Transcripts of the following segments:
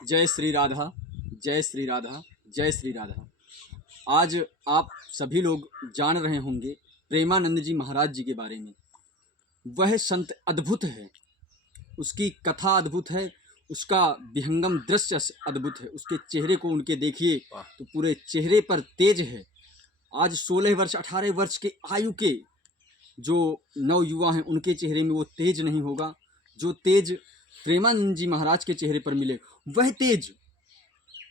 जय श्री राधा, जय श्री राधा, जय श्री राधा। आज आप सभी लोग जान रहे होंगे प्रेमानंद जी महाराज जी के बारे में। वह संत अद्भुत है, उसकी कथा अद्भुत है, उसका विहंगम दृश्य अद्भुत है। उसके चेहरे को उनके देखिए तो पूरे चेहरे पर तेज है। आज 16 वर्ष 18 वर्ष के आयु के जो नवयुवा हैं उनके चेहरे में वो तेज नहीं होगा जो तेज प्रेमानंद जी महाराज के चेहरे पर मिले। वह तेज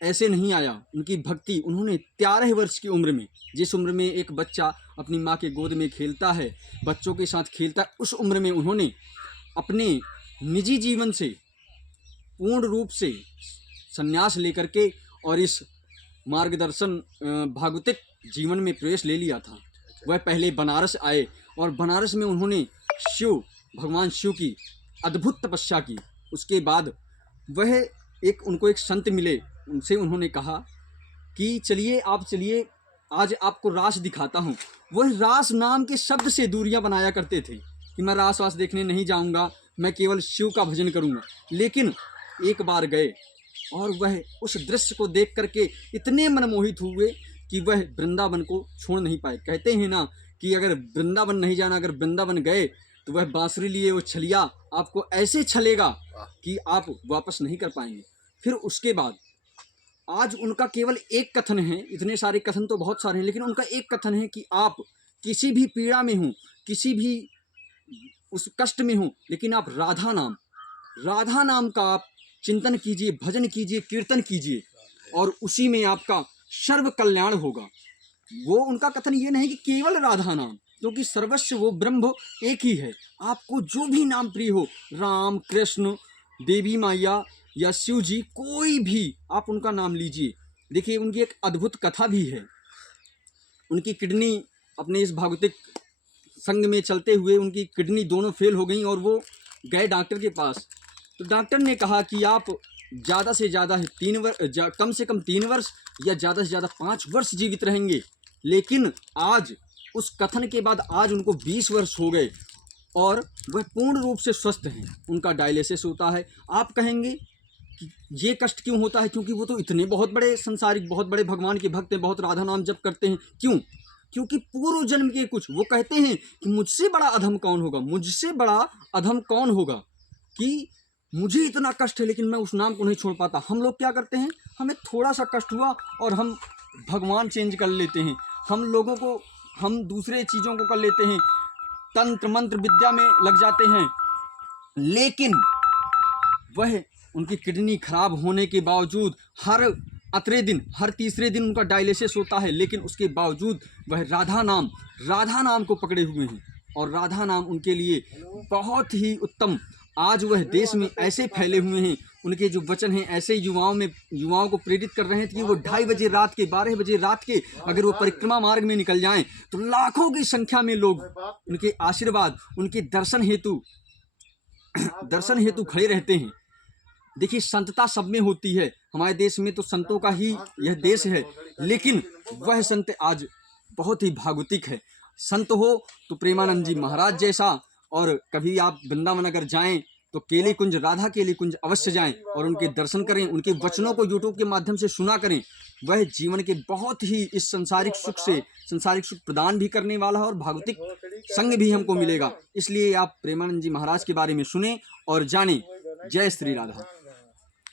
ऐसे नहीं आया। उनकी भक्ति उन्होंने 13 वर्ष की उम्र में, जिस उम्र में एक बच्चा अपनी माँ के गोद में खेलता है, बच्चों के साथ खेलता है, उस उम्र में उन्होंने अपने निजी जीवन से पूर्ण रूप से संन्यास लेकर के और इस मार्गदर्शन भागवतिक जीवन में प्रवेश ले लिया था। वह पहले बनारस आए और बनारस में उन्होंने भगवान शिव की अद्भुत तपस्या की। उसके बाद वह उनको एक संत मिले, उनसे उन्होंने कहा कि चलिए आप चलिए, आज आपको रास दिखाता हूँ। वह रास नाम के शब्द से दूरियां बनाया करते थे कि मैं रास वास देखने नहीं जाऊँगा, मैं केवल शिव का भजन करूँगा। लेकिन एक बार गए और वह उस दृश्य को देख करके इतने मनमोहित हुए कि वह वृंदावन को छोड़ नहीं पाए। कहते हैं ना कि अगर वृंदावन नहीं जाना, अगर वृंदावन गए तो वह बांसुरी लिए वो छलिया आपको ऐसे छलेगा कि आप वापस नहीं कर पाएंगे। फिर उसके बाद आज उनका केवल एक कथन है, इतने सारे कथन तो बहुत सारे हैं, लेकिन उनका एक कथन है कि आप किसी भी पीड़ा में हो, किसी भी उस कष्ट में हो, लेकिन आप राधा नाम का आप चिंतन कीजिए, भजन कीजिए, कीर्तन कीजिए और उसी में आपका सर्व कल्याण होगा। वो उनका कथन ये नहीं कि केवल राधा नाम, क्योंकि सर्वस्व वो ब्रह्म एक ही है। आपको जो भी नाम प्रिय हो, राम, कृष्ण, देवी मैया या शिव जी, कोई भी आप उनका नाम लीजिए। देखिए उनकी एक अद्भुत कथा भी है। उनकी किडनी अपने इस भागवतिक संग में चलते हुए उनकी किडनी दोनों फेल हो गई और वो गए डॉक्टर के पास। तो डॉक्टर ने कहा कि आप ज़्यादा से ज़्यादा कम से कम 3 वर्ष या ज़्यादा से ज़्यादा 5 वर्ष जीवित रहेंगे। लेकिन आज उस कथन के बाद आज उनको 20 वर्ष हो गए और वह पूर्ण रूप से स्वस्थ हैं। उनका डायलिसिस होता है। आप कहेंगे कि ये कष्ट क्यों होता है? क्योंकि वो तो इतने बहुत बड़े संसारिक, बहुत बड़े भगवान के भक्त हैं, बहुत राधा नाम जप करते हैं। क्यों? क्योंकि पूर्व जन्म के कुछ, वो कहते हैं कि मुझसे बड़ा अधम कौन होगा, मुझसे बड़ा अधम कौन होगा कि मुझे इतना कष्ट है लेकिन मैं उस नाम को नहीं छोड़ पाता। हम लोग क्या करते हैं, हमें थोड़ा सा कष्ट हुआ और हम भगवान चेंज कर लेते हैं, हम दूसरे चीज़ों को कर लेते हैं, तंत्र मंत्र विद्या में लग जाते हैं। लेकिन वह उनकी किडनी खराब होने के बावजूद हर तीसरे दिन उनका डायलिसिस होता है, लेकिन उसके बावजूद वह राधा नाम को पकड़े हुए हैं और राधा नाम उनके लिए बहुत ही उत्तम। आज वह देश में ऐसे फैले हुए हैं, उनके जो वचन हैं ऐसे युवाओं को प्रेरित कर रहे हैं कि वो 2:30 बजे रात के, 12 बजे रात के अगर वो परिक्रमा मार्ग में निकल जाएं तो लाखों की संख्या में लोग उनके आशीर्वाद, उनके दर्शन हेतु खड़े रहते हैं। देखिए संतता सब में होती है, हमारे देश में तो संतों का ही यह देश है, लेकिन वह संत आज बहुत ही भागवतिक है। संत हो तो प्रेमानंद जी महाराज जैसा। और कभी आप वृंदावन अगर जाएं तो केली कुंज, राधा केली कुंज अवश्य जाएं और उनके दर्शन करें, उनके वचनों को यूट्यूब के माध्यम से सुना करें। वह जीवन के बहुत ही इस सांसारिक सुख प्रदान भी करने वाला है और भागवतिक संग भी हमको मिलेगा। इसलिए आप प्रेमानंद जी महाराज के बारे में सुने और जानें। जय श्री राधा।